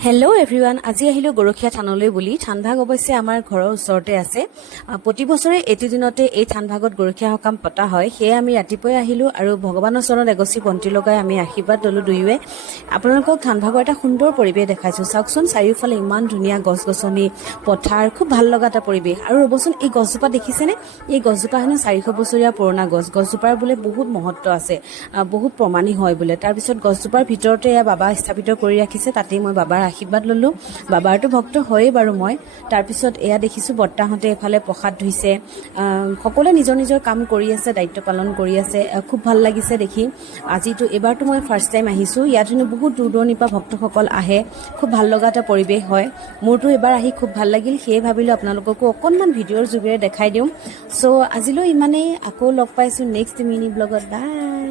Hello' everyone, আজি আহিলো গৰখীয়া থানলৈ বুলি। থানভাগ অৱশ্যে আমাৰ ঘৰৰ ওচৰতে আছে। প্ৰতি বছৰে এইটো দিনতে এই থানভাগত গৰখীয়া সকাম পতা হয়। সেয়ে আমি ৰাতিপুৱাই আহিলো আৰু ভগৱানৰ চৰণত এগছি বন্তি লগাই আমি আশীৰ্বাদ ললো দুয়োৱে। আপোনালোকক থানভাগৰ এটা সুন্দৰ পৰিৱেশ দেখাইছো। চাওকচোন, চাৰিওফালে ইমান ধুনীয়া গছ গছনি, পথাৰ, খুব ভাল লগা এটা পৰিৱেশ। আৰু ৰ'বচোন, এই গছজোপা দেখিছেনে? এই গছজোপা হেনো 400 বছৰীয়া পুৰণা গছ। গছজোপাৰ বোলে বহুত মহত্ব আছে, বহুত প্ৰমাণী হয় বোলে। তাৰপিছত গছজোপাৰ ভিতৰতে এয়া বাবা স্থাপিত কৰি ৰাখিছে, তাতেই মই বাবাৰ আশীৰ্বাদ ললো। বাবাৰতো ভক্ত হয়েই বাৰু মই। তাৰপিছত এয়া দেখিছো বৰ্তাহঁতে এফালে প্ৰসাদ ধুইছে। সকলোৱে নিজৰ নিজৰ কাম কৰি আছে, দায়িত্ব পালন কৰি আছে। খুব ভাল লাগিছে দেখি। এইবাৰতো মই ফাৰ্ষ্ট টাইম আহিছো। ইয়াত হেনো বহুত দূৰ দূৰণিৰ পৰা ভক্তসকল আহে। খুব ভাল লগা এটা পৰিৱেশ হয়। মোৰতো এবাৰ আহি খুব ভাল লাগিল। সেয়ে ভাবিলো আপোনালোককো অকণমান ভিডিঅ'ৰ যোগেৰে দেখাই দিওঁ। চ' আজিলৈ ইমানেই। আকৌ লগ পাইছো নেক্সট মিনি ব্লগত। বাই।